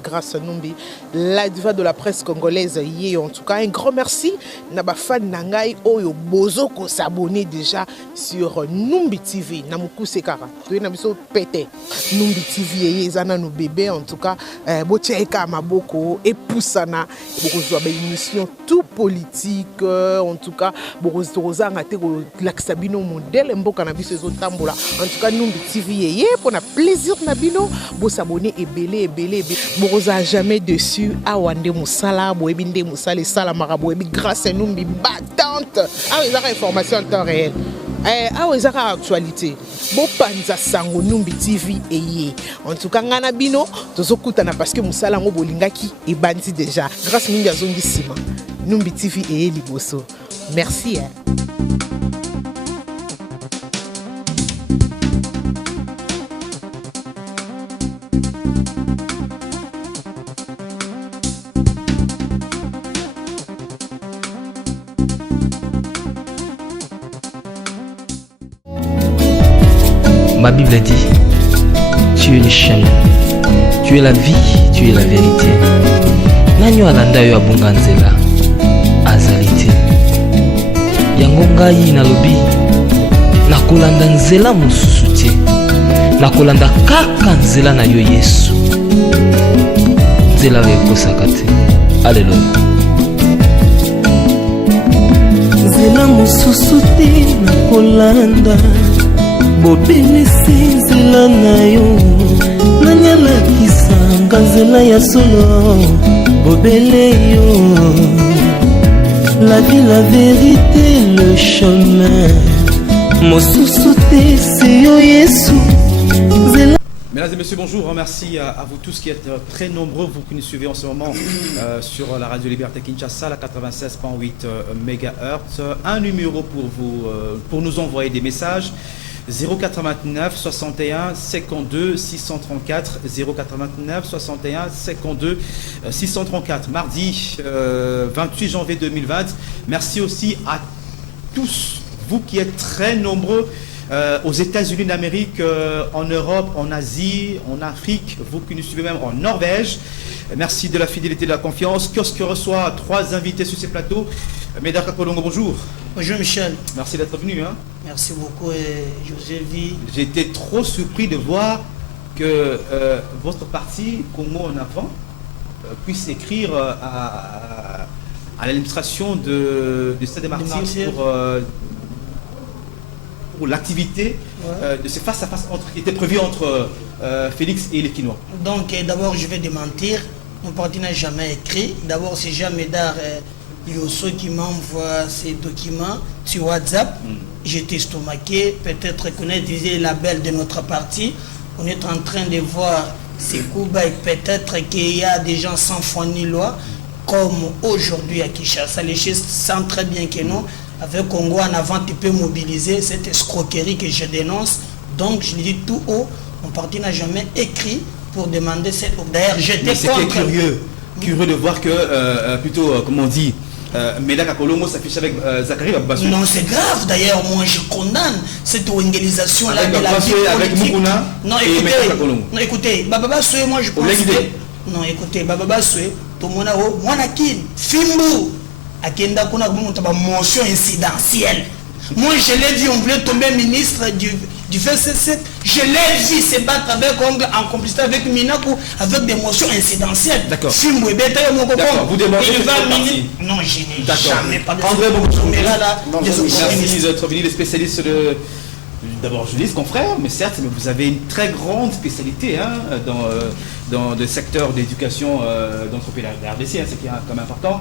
Grâce à Numbi, la diva de la presse congolaise, en tout cas, un grand merci. Naba fan nangai oyo bozo ko s'abonner déjà sur Numbi TV. Namuku sekara. Tu na biso pété. Numbi TV ezana no bébé en tout cas. Bocheka maboko epusana. Boko zo ba émission tout politique en tout cas. Boko zoza ngate ko laksabino modèle mboka na biso zo tambola. En tout cas Numbi TV pour na plaisir na bino bo s'abonner et belé. Boroza jamais dessus awande musala boebinde musala sala maraboebi grâce à Numbi battante ezaka information en temps réel ezaka actualité bo panza sango Numbi TV en tout cas ngana bino tozokutana parce que musala ngo bolingaki e bandi déjà grâce Numbi azongi sima Numbi TV liboso merci Ma Bible dit, tu es le chemin, tu es la vie, tu es la vérité. Nanyo alanda yo abunga nzela azalite. Yango ngai nalobi nakolanda nzela mosusu te. Nakolanda kaka nzela na yo Yesu. Nzela oyo ekosaka te. Alléluia. Nzela mosusu te nakolanda. Bobele nzela na yo nanyalakisanga nzela ya solo bobele yo la vie la vérité le chemin mosusu te c'est yo Yesu nzela. Mesdames et messieurs, bonjour. Merci à vous tous qui êtes très nombreux, vous qui nous suivez en ce moment sur la Radio Liberté Kinshasa, la 96.8 MHz. Un numéro pour vous, pour nous envoyer des messages. 089 61 52 634 089 61 52 634 mardi 28 janvier 2020. Merci aussi à tous vous qui êtes très nombreux aux États-Unis d'Amérique, en Europe, en Asie, en Afrique, vous qui nous suivez même en Norvège. Merci de la fidélité, de la confiance. Kiosque reçoit 3 invités sur ces plateaux. Médard Kakolongo, bonjour. Bonjour Michel. Merci d'être venu. Merci beaucoup José V. J'ai été trop surpris de voir que votre parti, Congo en avant, puisse écrire à l'administration de Stade des Martyrs pour l'activité de ce face-à-face qui était prévu entre Félix et les Kinois. Donc d'abord je vais démentir, mon parti n'a jamais écrit. D'abord c'est Jean Médard Yosso qui m'envoie ces documents sur WhatsApp. J'étais estomaqué, peut-être connaître les labels de notre parti. On est en train de voir ces coups bas et peut-être qu'il y a des gens sans foi ni loi, comme aujourd'hui à Kinshasa. Les choses sentent très bien que non. Avec Congo en avant, tu peux mobiliser cette escroquerie que je dénonce. Donc je le dis tout haut, mon parti n'a jamais écrit pour demander cette... D'ailleurs, j'étais contre... Curieux de voir que, plutôt, comme on dit, Médard Kakolongo s'affiche avec Zachary Babassou. Non, c'est grave d'ailleurs, moi je condamne cette organisation-là de la vie avec Mukuna et Médard Kakolongo. Non, écoutez, Babassou, moi je pense que... Non, écoutez, Babassou, tout le monde a dit, Fimbu, Akenda Kuna, motion incidentielle. Moi je l'ai dit, on voulait tomber ministre du VC7. Je l'ai dit se battre avec en complicité avec Minakou avec des motions incidentielles. D'accord. Vous demandez non, je n'ai jamais pas de André, bonjour. Merci d'être venu, les spécialistes de... D'abord journaliste, confrère, mais certes, mais vous avez une très grande spécialité dans le secteur d'éducation d'entreprise de la RDC, c'est qui est quand même important.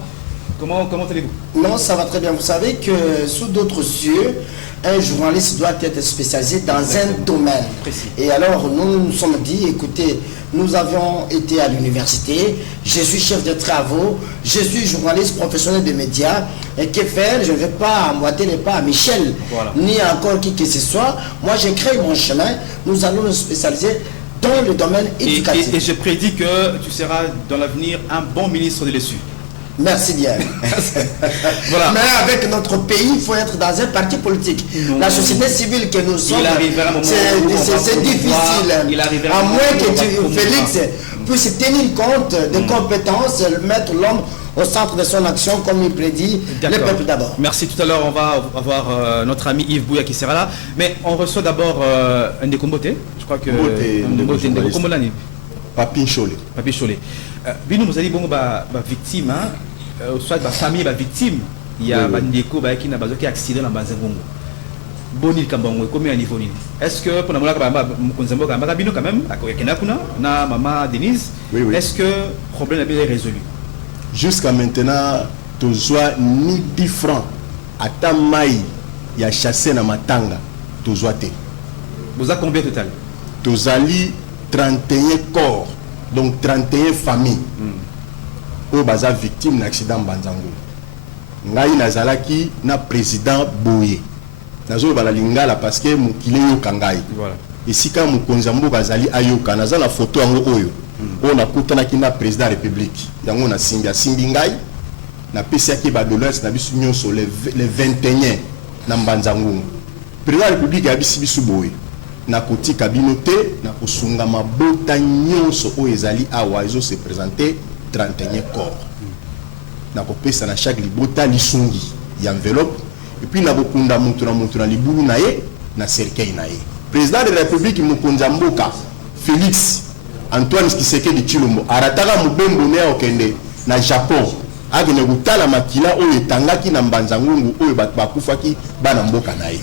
Comment allez-vous? Non, ça va très bien. Vous savez que sous d'autres cieux, un journaliste doit être spécialisé dans un domaine. Précis. Et alors, nous sommes dit, écoutez, nous avions été à l'université, je suis chef de travaux, je suis journaliste professionnel de médias, et que faire? Je ne vais pas emboîter les pas à Michel, ni encore qui que ce soit. Moi, j'ai créé mon chemin, nous allons nous spécialiser dans le domaine éducatif. Et je prédis que tu seras dans l'avenir un bon ministre de l'ESU. Merci bien. Voilà. Mais avec notre pays, il faut être dans un parti politique. Non. La société civile que nous sommes, c'est difficile. À moins que Félix puisse tenir compte des compétences, mettre l'homme au centre de son action, comme il prédit, le peuple d'abord. Merci. Tout à l'heure, on va avoir notre ami Yves Bouya qui sera là. Mais on reçoit d'abord Ndekombote. Je crois que Ndekombolani. Papi Cholé. Papi Cholé. Bino, vous allez bon, victime, soit la famille victime. Il y a Bandeko qui n'a pas de accident dans Banzangongo. Boni Kambango, combien à niveau? Est-ce que pour la Mkonzambo Bino quand même, na maman Denise, est-ce que le problème a bien résolu? Jusqu'à maintenant, tu as ni 10 francs à ta maille, il y a chassé dans Matanga, tu as été. Vous avez combien total? Tu as 31 corps, donc 31 familles. Où baza victime d'accident Banzango. Ngai nazalaki na président Boye. Nazo bala lingala parce que mukile yo kangai. Voilà. Ici quand Mukonzambo bazali ayoka naza la photo yango oyo. On a kutana ki na président de la République. Yango na simbi ngai na pesiaki ba dollars na bisu nyonso le 21 na Banzango. Président de la République ya bisu Boye. Na kotika binote na kosunga mabota nyonso oyo ezali awa ezo se présenter 31 corps. Na kopesa na chaque libota lisungi ya enveloppe et puis na bokunda mutu na libulu na ye na cercueil na ye. Président de la République Mukonzamboka Félix Antoine Tshisekedi Tshilombo arataka mubembo ne okende na Japon agene kutala makila oyo etangaki na Mbanzangungu oyo bato bakufaki bana mboka na ye.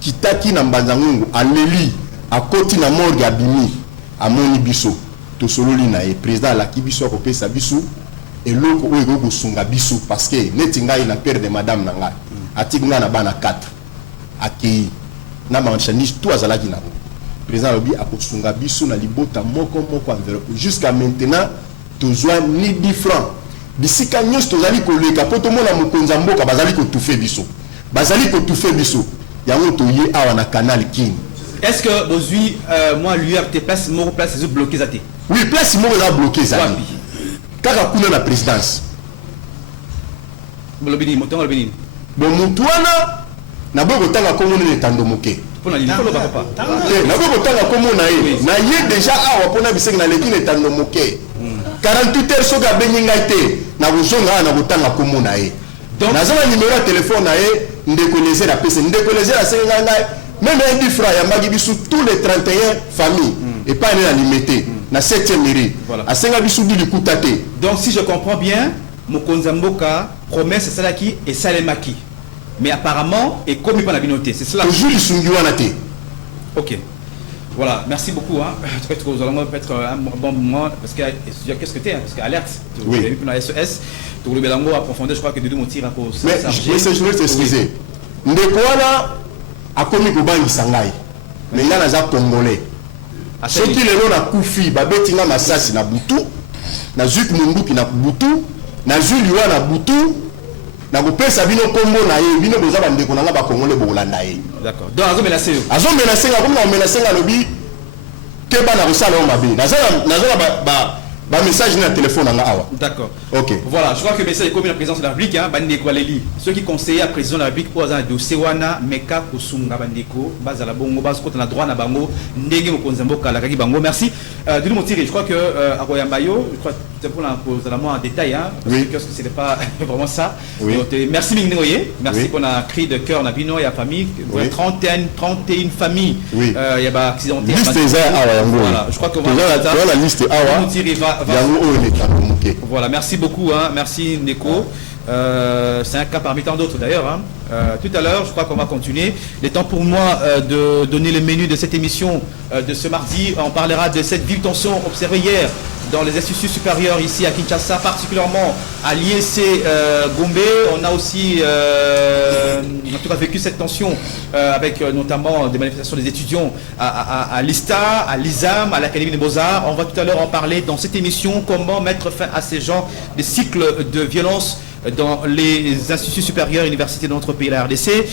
Kitaki na Mbanzangungu aleli akoti na morgue abimi amoni biso to sololi na ye président la kibiso ko pesa biso eloko oyo ko sunga biso parce que neti ngai na père de madame na ngai atinga na bana 4 aki na marchandise tout azalaki na président lobi akosunga biso na libota moko enveloppe jusqu'à maintenant tozwa ni 10 francs bisika nyos tozali koleka po to mona Mukonzamboka bazali ko tufe biso yango toye awa na canal King. Est-ce que Bozui, moi, l'URTPS, mon place, c'est bloqué ça? Oui, place, mon est bloqué ça. Quand on a la présidence. Bon, Moutouana, n'a pas de temps à communiquer tant de moquets. N'a pas de temps à communiquer. N'a y déjà à Wapona Bissek na l'équipe tant de moquets. 48 heures sur la béningate, n'a pas de temps à communiquer. Donc, n'a pas de numéro de téléphone, n'a pas la PC, n'a pas la même un diffra ya sous tous les 31 familles et pas la limité na 7e mairie à Sengabisu du Koutate. Donc si je comprends bien, Mukonzamboka promesse c'est cela qui est Salemaki. Mais apparemment et comme il pas la communauté, c'est cela. Toujours du Sunguanate. OK. Voilà, merci beaucoup hein. Peut-être que vous allez peut-être un bon moment parce que qu'est-ce que tu es parce que alerte. Oui. Vous avez vu dans la SES, tout le Belango approfondir, je crois que Doudou Montira pour ça. Mais je vais t'excuser. Ndekwana a commis kobangisa ngai mais nga naza congolais soki lelo na kufi babetinga masasi na butu na zik munduki na butu na liwa na butu na kopesa bino kombo na ye bino boza bandeko na nga bakongolais bokolanda ye. D'accord. Donc azomenase nga comme na omenase nga lobi ke bana kosala o mabe nazala ba message na téléphone nga awa. D'accord. OK. Voilà, je crois que le message est commis à la présidence de la République hein, Bandeko Aleli. Ceux qui conseillent à la présidence de la République pour un dossier wana meka kosunga Bandeko bazala bongo baz côté na droit na bango ndenge Mukonzamboka la kaki bango. Merci. Doudou Montiri, je crois que à Royambayo, je crois c'est pour la moi en détail hein parce que c'était pas vraiment ça. Oui. Donc, merci Mingnoye, merci oui. Pour un cri de cœur na bino ya famille, oui. 31 familles. Oui. Il y a pas accidenté. Voilà, je crois que la liste awa. Voilà, merci beaucoup, hein. Merci Neko. C'est un cas parmi tant d'autres d'ailleurs. Hein. Tout à l'heure, je crois qu'on va continuer. Il est temps pour moi de donner le menu de cette émission de ce mardi. On parlera de cette vive tension observée hier dans les instituts supérieurs ici à Kinshasa, particulièrement à l'IEC Gombe. On a aussi en tout cas vécu cette tension avec notamment des manifestations des étudiants à l'ISTA, à l'ISAM, à l'Académie des Beaux-Arts. On va tout à l'heure en parler dans cette émission, comment mettre fin à ces genres de cycles de violence dans les instituts supérieurs et universités de notre pays, la RDC.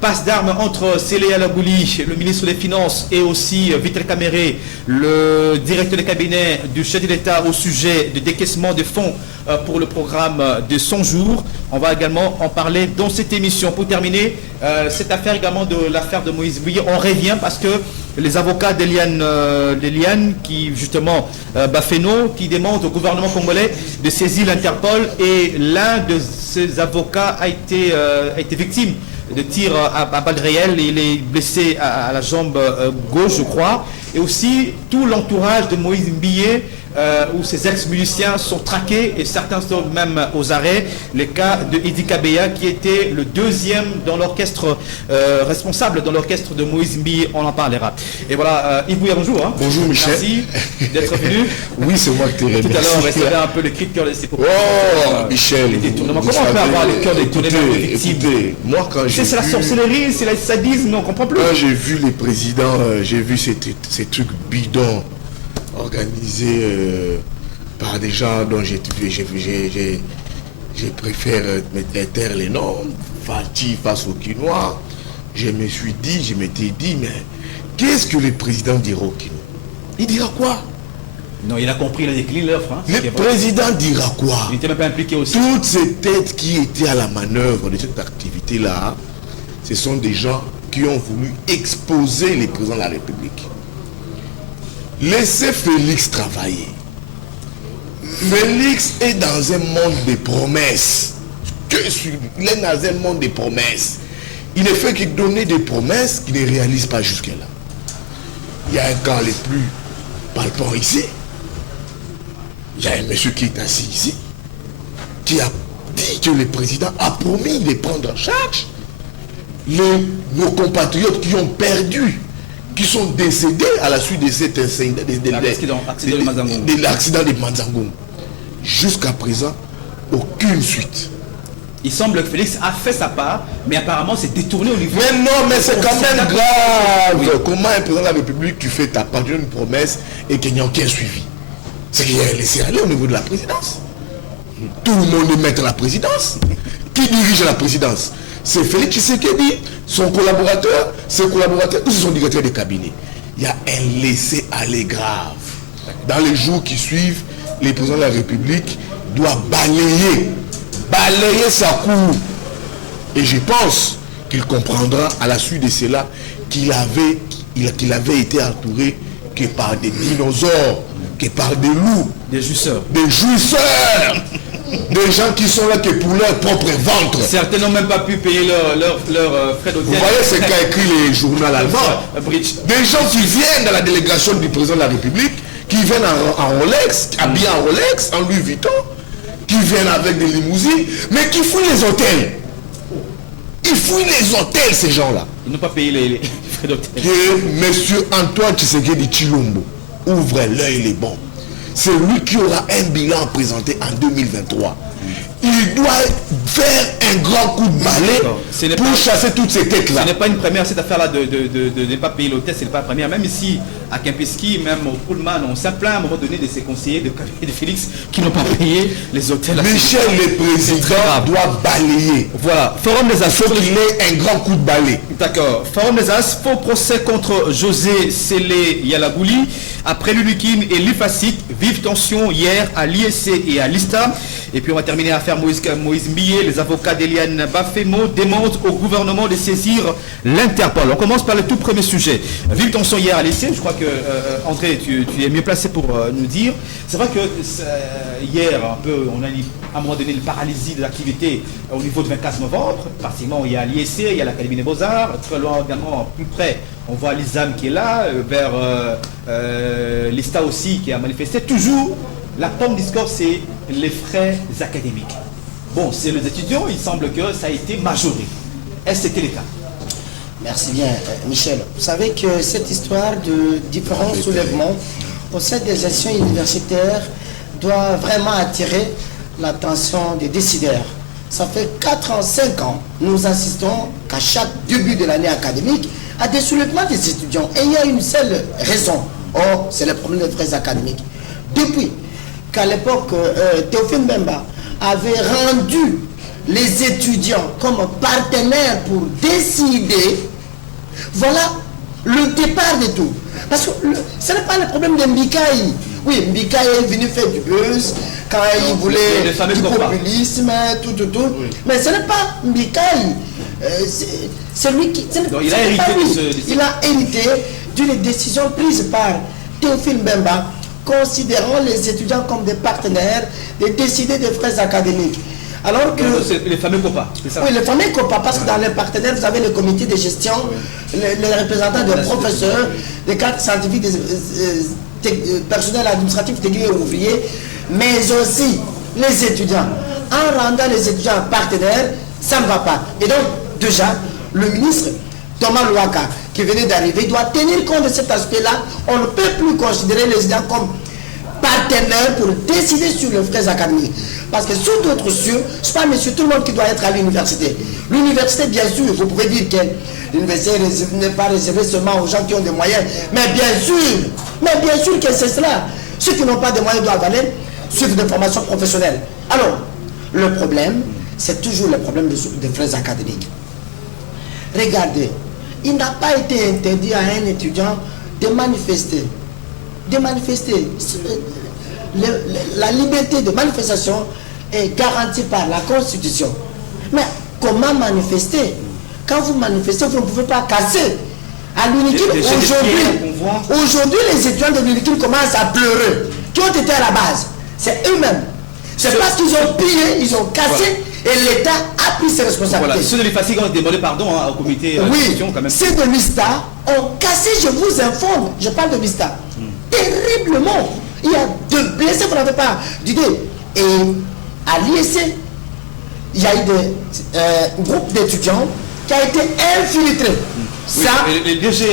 Passe d'armes entre Sélé Alagouli, le ministre des Finances, et aussi Vital Kamere, le directeur de cabinet du chef de l'État au sujet du décaissement des fonds pour le programme de 100 jours. On va également en parler dans cette émission. Pour terminer, cette affaire également de l'affaire de Moïse Mbouye, on revient parce que les avocats d'Eliane qui justement Bafeno, qui demandent au gouvernement congolais de saisir l'Interpol, et l'un de ces avocats a été victime de tirs à balles réelles. Il est blessé à la jambe gauche, je crois. Et aussi tout l'entourage de Moïse Mbouye, où ses ex-musiciens sont traqués et certains sont même aux arrêts. Le cas de Idi Kabeya, qui était le deuxième dans l'orchestre, responsable dans l'orchestre de Moïse Mbouye, on en parlera. Et voilà, Yves Bouya, bonjour. Hein. Bonjour Michel. Merci d'être venu. Oui, c'est moi qui te remercie. Tout à l'heure, on recevait un peu le cri de cœur de ses propos. Oh, Michel. Comment on peut avoir le cœur détourné de victimes? Moi, quand j'ai c'est la sorcellerie, c'est le sadisme, on comprend plus. Quand j'ai vu les présidents, j'ai vu ces trucs bidons organisés par des gens dont je préfère taire les noms, Fati face au Quinois. Je m'étais dit, mais qu'est-ce que le président dira au Quinois? Il dira quoi? Non, il a compris, il a décliné l'offre. Hein, le président dira quoi? Il n'était même pas impliqué aussi. Toutes ces têtes qui étaient à la manœuvre de cette activité-là, ce sont des gens qui ont voulu exposer les présidents de la République. Laissez Félix travailler. Félix est dans un monde de promesses. Il est dans un monde de promesses. Il ne fait que donner des promesses qu'il ne réalise pas jusque-là. Il y a un cas le plus palpant ici. Il y a un monsieur qui est assis ici, qui a dit que le président a promis de prendre en charge nos compatriotes qui ont perdu, qui sont décédés à la suite de cet incident, de l'accident de Manzangoum. Jusqu'à présent, aucune suite. Il semble que Félix a fait sa part, mais apparemment c'est détourné au niveau... Mais non, mais c'est quand même grave. Oui. Comment un président de la République, tu fais ta part d'une promesse et qu'il n'y a aucun suivi? C'est qu'il a laissé aller au niveau de la présidence. Tout le monde est maître de la présidence. Qui dirige la présidence? C'est Félix Tshisekedi, son collaborateur, ses collaborateurs, ou son directeur de cabinet. Il y a un laisser-aller grave. Dans les jours qui suivent, le président de la République doit balayer sa cour. Et je pense qu'il comprendra à la suite de cela qu'il avait été entouré que par des dinosaures, que par des loups, des jouisseurs, des gens qui sont là que pour leur propre ventre. Certains n'ont même pas pu payer leur frais d'hôtel. Vous voyez ce qu'a écrit les journaux allemands. Des gens qui viennent dans la délégation du président de la République, qui viennent en Rolex, habillés en Rolex, en Louis Vuitton, qui viennent avec des limousines, mais qui fouillent les hôtels. Ils fouillent les hôtels, ces gens-là. Ils n'ont pas payé les frais d'hôtel. Monsieur Antoine Tshisekedi Tshilombo ouvre l'œil les bons. C'est lui qui aura un bilan présenté en 2023. Il doit faire un grand coup de balai pour chasser toutes ces têtes-là. Ce n'est pas une première, cette affaire-là de ne pas payer l'hôtel, ce n'est pas la première. Même ici, à Kempinski, même au Pullman, on s'est plaint à un moment donné de ses conseillers de Félix qui n'ont pas payé les hôtels. Michel, le président, doit balayer. Voilà, Forum des As. Il faut qu'il ait un grand coup de balai. D'accord. Forum des As, faux procès contre José Sélé Yalagouli. Après l'Ulukin et l'Ifacit, vive tension hier à l'ISC et à l'ISTA. Et puis on va terminer l'affaire Moïse Mbouye. Les avocats d'Eliane Bafemo demandent au gouvernement de saisir l'Interpol. On commence par le tout premier sujet. Vive tension hier à l'ISC. Je crois que André, tu es mieux placé pour nous dire. C'est vrai que hier, un peu, on a dit à un moment donné le paralysie de l'activité au niveau du 24 novembre. Pratiquement, il y a l'ISC, il y a l'Académie des Beaux-Arts. Très loin également, plus près, on voit l'ISAM qui est là, vers l'ISTA aussi qui a manifesté. Toujours, la pomme discours, c'est les frais académiques. Bon, c'est les étudiants, il semble que ça a été majoré. Est-ce que c'était le cas? Merci bien, Michel. Vous savez que cette histoire de différents soulèvements au sein des institutions universitaires doit vraiment attirer l'attention des décideurs. Ça fait 4 ans, 5 ans, nous assistons qu'à chaque début de l'année académique à des soulèvements des étudiants. Et il y a une seule raison. Or, c'est le problème des frais académiques. Depuis qu'à l'époque, Théophile Mbemba avait rendu les étudiants comme partenaires pour décider, voilà le départ de tout. Parce que ce n'est pas le problème de Mbikaï. Oui, Mbikaï est venu faire du buzz quand il voulait du populisme, tout. Oui. Mais ce n'est pas Mbikaï. C'est lui qui... Donc, il a hérité il a hérité d'une décision prise par Théophile Mbemba, considérant les étudiants comme des partenaires, de décider des frais académiques. Alors que... C'est les fameux COPA, c'est ça? Oui, les fameux COPA, parce que dans les partenaires, vous avez le comité de gestion, les représentants des professeurs, des cadres scientifiques, des personnels administratifs, techniques et ouvriers, mais aussi les étudiants. En rendant les étudiants partenaires, ça ne va pas. Et donc, déjà, le ministre Thomas Louaka, qui venait d'arriver, doit tenir compte de cet aspect-là. On ne peut plus considérer les étudiants comme partenaires pour décider sur les frais académiques. Parce que sous d'autres cieux, ce n'est pas monsieur tout le monde qui doit être à l'université. L'université, bien sûr, vous pouvez dire que l'université n'est pas réservée seulement aux gens qui ont des moyens. Mais bien sûr que c'est cela. Ceux qui n'ont pas de moyens doivent aller suivre des formations professionnelles. Alors, le problème, c'est toujours le problème des frais académiques. Regardez, il n'a pas été interdit à un étudiant de manifester. La liberté de manifestation est garantie par la Constitution. Mais comment manifester? Quand vous manifestez, vous ne pouvez pas casser. À l'UNIKIL, aujourd'hui, les étudiants de l'UNIKIL commencent à pleurer. Qui ont été à la base? C'est eux-mêmes. C'est parce qu'ils ont pillé, ils ont cassé, et l'État a pris ses responsabilités. Voilà, ceux de l'IFACI ont demandé pardon au comité de gestion quand même. Ceux de l'ISTA ont cassé, je vous informe, je parle de l'ISTA, terriblement. Il y a de blessés, vous n'avez pas d'idée. Et à l'IEC, il y a eu des groupes d'étudiants qui a été infiltré. Oui, ça, le DG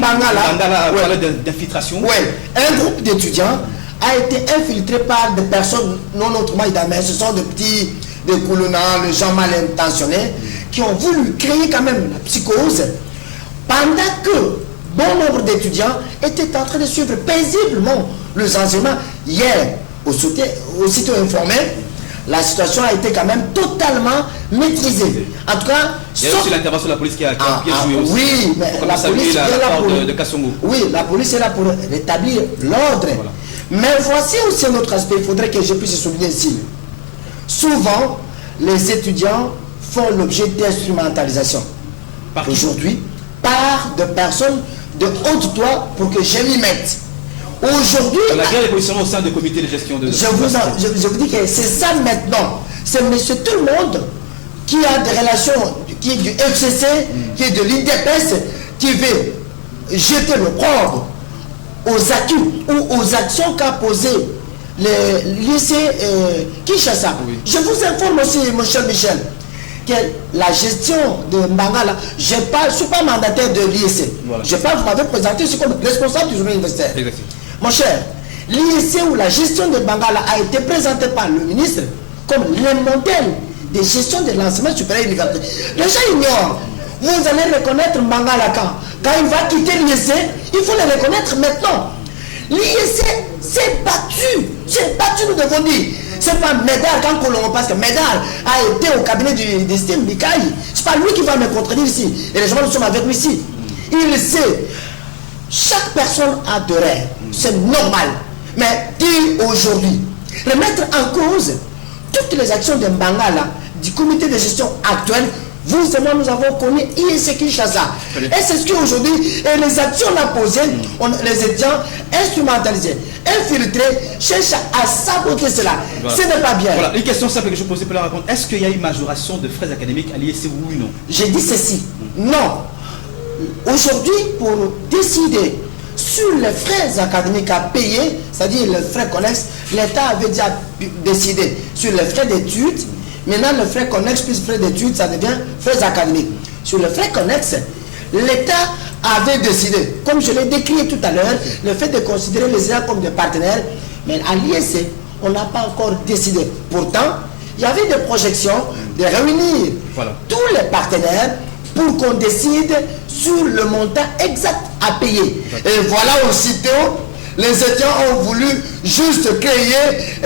Mangala parlait d'infiltration. Oui, un groupe d'étudiants a été infiltré par des personnes non autrement identifiées. Ce sont des colonnants, des gens mal intentionnés qui ont voulu créer quand même la psychose pendant que bon nombre d'étudiants étaient en train de suivre paisiblement les enseignements. Hier, au site informé, la situation a été quand même totalement maîtrisée. En tout cas, il y a aussi l'intervention de la police qui a bien joué aussi. Oui, mais la police est là pour... de Kassongo. Oui, la police est là pour rétablir l'ordre. Voilà. Mais voici aussi un autre aspect, il faudrait que je puisse souligner ici. Souvent, les étudiants font l'objet d'instrumentalisation. Aujourd'hui, par de personnes de haute toit pour que je m'y mette. Aujourd'hui... La guerre est positionnée au sein du comité de gestion de... Je vous dis que c'est ça maintenant. C'est monsieur tout le monde qui a des relations, qui est du FCC, qui est de l'IDPS, qui veut jeter le corps aux acquis ou aux actions qu'a posé le lycée Kinshasa. Oui. Je vous informe aussi, mon cher Michel, que la gestion de Mbangala, je ne suis pas mandataire de l'IEC. Voilà. Vous m'avez présenté comme responsable du journal universitaire. Exactement. Mon cher, l'IEC ou la gestion de Mbangala a été présentée par le ministre comme le modèle de gestion de l'enseignement supérieur universitaire. Les gens ignorent. Vous allez reconnaître Mbangala quand il va quitter l'IEC, il faut le reconnaître maintenant. L'IEC s'est battu, nous devons dire. C'est pas Médard quand Colombo, parce que Médard a été au cabinet du système Mikaï. C'est pas lui qui va me contredire ici. Et les gens nous sommes avec lui ici. Il sait. Chaque personne a de rêves. C'est normal. Mais dire aujourd'hui, remettre en cause toutes les actions de Mbangala, du comité de gestion actuel, vous et moi, nous avons connu IEC Kinshasa. Et c'est ce qu'aujourd'hui, les actions là posées, les étudiants instrumentalisés, infiltrés, cherchent à saboter cela. Voilà. Ce n'est pas bien. Voilà, une question simple que je posais pour la raconter. Est-ce qu'il y a eu majoration de frais académiques à l'IEC, oui ou non? J'ai dit ceci. Non. Aujourd'hui, pour décider sur les frais académiques à payer, c'est-à-dire les frais connexes, l'État avait déjà décidé sur les frais d'études. Maintenant, le frais connexe plus frais d'études, ça devient frais académiques. Sur le frais connexe, l'État avait décidé, comme je l'ai décrit tout à l'heure, le fait de considérer les États comme des partenaires. Mais à l'IEC, on n'a pas encore décidé. Pourtant, il y avait des projections de réunir tous les partenaires pour qu'on décide sur le montant exact à payer. Et voilà aussitôt, les étudiants ont voulu juste créer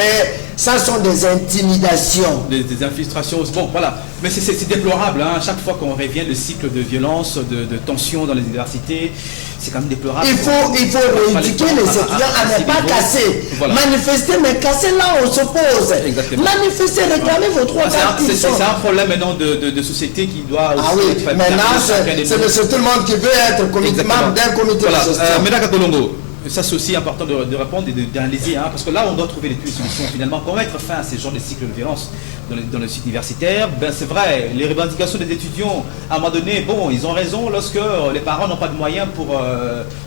Ça sont des intimidations. Des infiltrations. Bon, voilà. Mais c'est déplorable. Hein. Chaque fois qu'on revient le cycle de violence, de tension dans les universités, c'est quand même déplorable. Il faut rééduquer les étudiants à ne pas casser. Voilà. Manifester, mais casser là où on s'oppose. Manifester, réclamer vos droits. C'est un problème maintenant de société qui doit aussi être maintenant, c'est tout le monde qui veut être membre d'un comité de gestion. Médaka Colombo, ça c'est aussi important de répondre et d'analyser, hein, parce que là on doit trouver les solutions finalement pour mettre fin à ces genres de cycles de violence dans le site universitaire. Ben, c'est vrai, les revendications des étudiants, à un moment donné, bon, ils ont raison lorsque les parents n'ont pas de moyens pour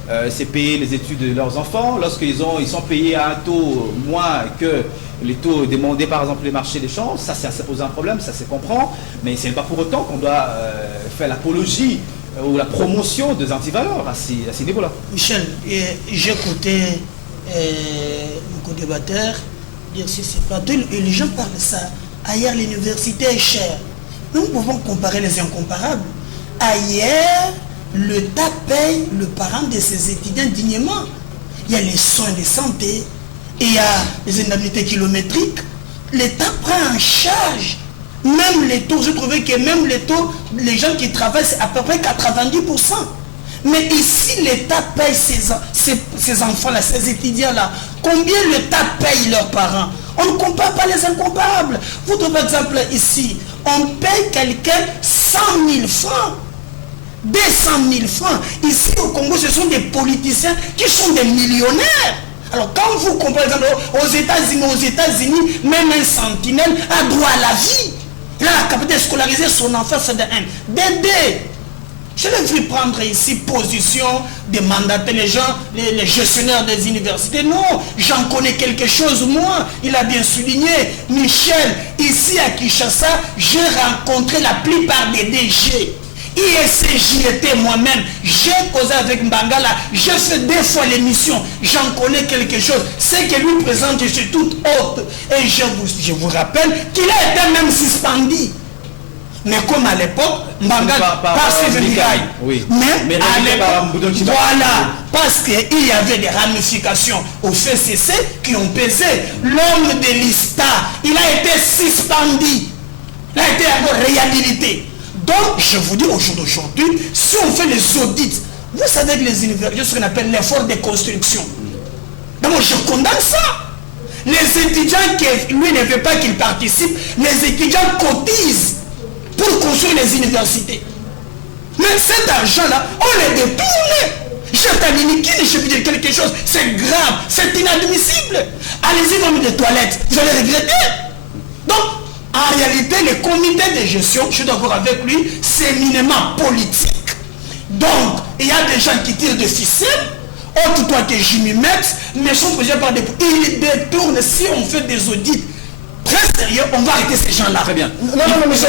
se payer les études de leurs enfants, lorsqu'ils sont payés à un taux moins que les taux demandés par exemple les marchés des champs, ça pose un problème, ça se comprend, mais ce n'est pas pour autant qu'on doit faire l'apologie ou la promotion des antivaleurs à ces niveaux-là. Michel, j'ai écouté mon co-débatteur dire si c'est pas tout, et les gens parlent de ça. Ailleurs, l'université est chère. Nous pouvons comparer les incomparables. Ailleurs, l'État paye le parent de ses étudiants dignement. Il y a les soins de santé, et il y a les indemnités kilométriques. L'État prend en charge. Même les taux, je trouvais que même les taux, les gens qui travaillent, c'est à peu près 90%. Mais ici, l'État paye ces enfants-là, ces étudiants-là. Combien l'État paye leurs parents? On ne compare pas les incomparables. Vous, par exemple, ici, on paye quelqu'un 100 000 francs. 200 000 francs. Ici, au Congo, ce sont des politiciens qui sont des millionnaires. Alors, quand vous comparez, par exemple, aux États-Unis, même un sentinelle a droit à la vie. Il a la capacité de scolariser son enfant, c'est d'aider. Je l'ai vu prendre ici position de mandater les gens, les gestionnaires des universités. Non, j'en connais quelque chose, moi. Il a bien souligné. Michel, ici à Kinshasa, j'ai rencontré la plupart des DG. ISC, j'y étais moi-même. J'ai causé avec Mbangala. J'ai fait 2 fois l'émission. J'en connais quelque chose. C'est que lui présente, je suis toute haute. Et je vous rappelle qu'il a été même suspendu. Mais comme à l'époque, Mbangala, par Sévéricaille. Oui. Mais à l'époque, voilà, parce qu'il y avait des ramifications au FCC qui ont pesé. L'homme de l'ISTA, il a été suspendu. Il a été encore réhabilité. Donc, je vous dis au jour d'aujourd'hui, si on fait les audits, vous savez que les universités, ce qu'on appelle l'effort de construction. Donc, je condamne ça. Les étudiants qui, lui, ne veut pas qu'ils participent, les étudiants cotisent pour construire les universités. Mais cet argent-là, on les détourne. Je t'admire, je peux dire quelque chose, c'est grave, c'est inadmissible. Allez-y dans les toilettes, vous allez regretter. Donc, en réalité, le comité de gestion, je suis d'accord avec lui, c'est éminemment politique. Donc, il y a des gens qui tirent de ficelles, autre toi que je m'y mette, mais sont posés par des... Ils détournent, si on fait des audits très sérieux, on va arrêter ces gens-là. Très bien. Non, on va les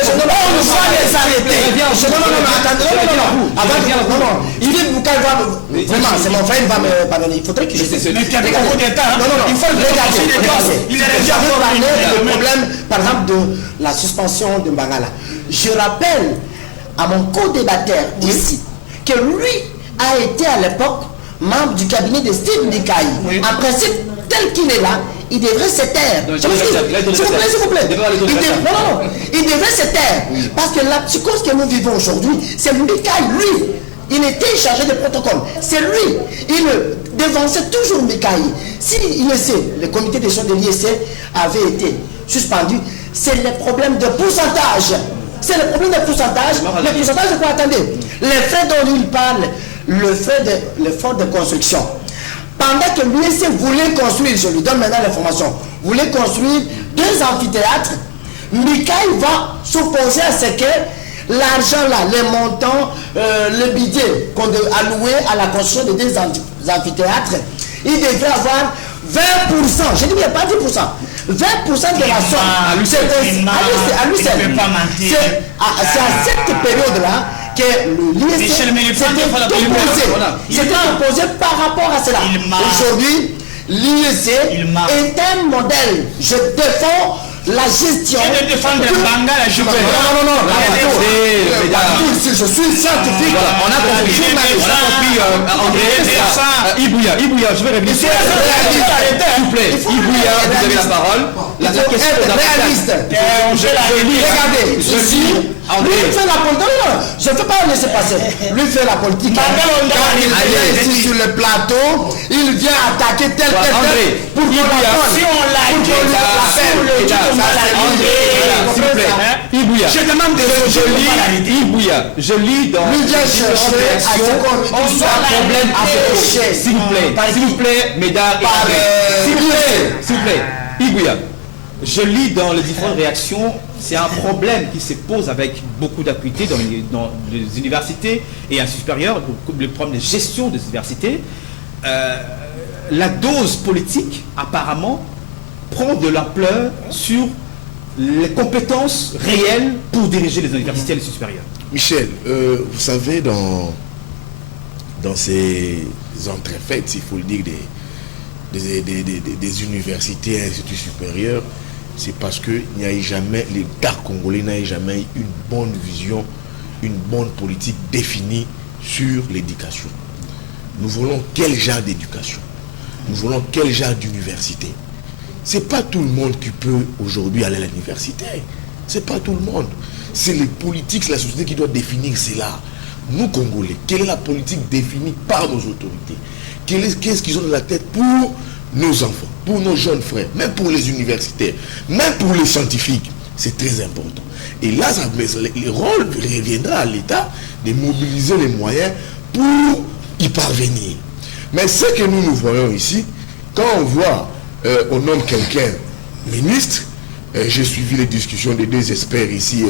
arrêter. Non, il dit Bouka va... Vraiment, c'est mon frère, il va me pardonner. Il faudrait que je... Mais tu as des gros d'État. Non, il faut le regarder. Il est déjà parlé le problème, par exemple, de la suspension de Mbangala. Je rappelle à mon co-débatteur ici que lui a été à l'époque membre du cabinet de Steve Ndikayi. En principe, tel qu'il est là, il devrait se taire. S'il vous plaît. Il devrait se taire. Parce que la psychose que nous vivons aujourd'hui, c'est Ndikayi, lui. Il était chargé de protocole. C'est lui. Il dévançait toujours Ndikayi. Si l'IEC, le comité de gestion de l'IEC avait été suspendu, c'est le problème de pourcentage. C'est le problème de pourcentage. Le pourcentage, c'est quoi? Attendez. Les frais dont il parle, l'effort de construction. Pendant que l'UEC voulait construire, je lui donne maintenant l'information, voulait construire 2 amphithéâtres, Ndikayi va s'opposer à ce que l'argent là, les montants, le budget qu'on doit allouer à la construction de 2 amphithéâtres, il devrait avoir 20%, je dis bien pas 10%, 20% de la somme. C'est à cette période-là que l'IEC s'était opposé par rapport à cela. Aujourd'hui, l'IEC est un modèle. Je défends la gestion. Je défends le Bangala, je non, je suis scientifique. Voilà, on a compris, André, Ibouya, je vais revenir. S'il vous plaît, Ibouya, vous avez la parole. Il faut être réaliste. Regardez, lui fait la politique. Non, je ne peux pas laisser passer. Lui fait la politique. Quand il vient ici sur le plateau, il vient attaquer tel pour qu'on si on Ibouya, je demande je lis dans lui vient chercher à ce qu'on problème s'il vous plaît, mesdames et s'il vous plaît, Ibouya, je lis dans les différentes réactions, c'est un problème qui se pose avec beaucoup d'acuité dans les universités et un supérieur, le problème de gestion des universités. La dose politique, apparemment, prend de l'ampleur sur les compétences réelles pour diriger les universités et les supérieurs. Michel, vous savez, dans ces entrefaites, il faut le dire, des universités et instituts supérieurs, c'est parce que l'État congolais n'a jamais eu une bonne vision, une bonne politique définie sur l'éducation. Nous voulons quel genre d'éducation? Nous voulons quel genre d'université? C'est pas tout le monde qui peut aujourd'hui aller à l'université. C'est pas tout le monde. C'est les politiques, la société qui doit définir cela. Nous, Congolais, quelle est la politique définie par nos autorités? Qu'est-ce qu'ils ont dans la tête pour nos enfants, pour nos jeunes frères, même pour les universitaires, même pour les scientifiques? C'est très important. Et là, le rôle reviendra à l'État de mobiliser les moyens pour y parvenir. Mais ce que nous voyons ici, quand on voit, on nomme quelqu'un ministre, j'ai suivi les discussions des deux experts ici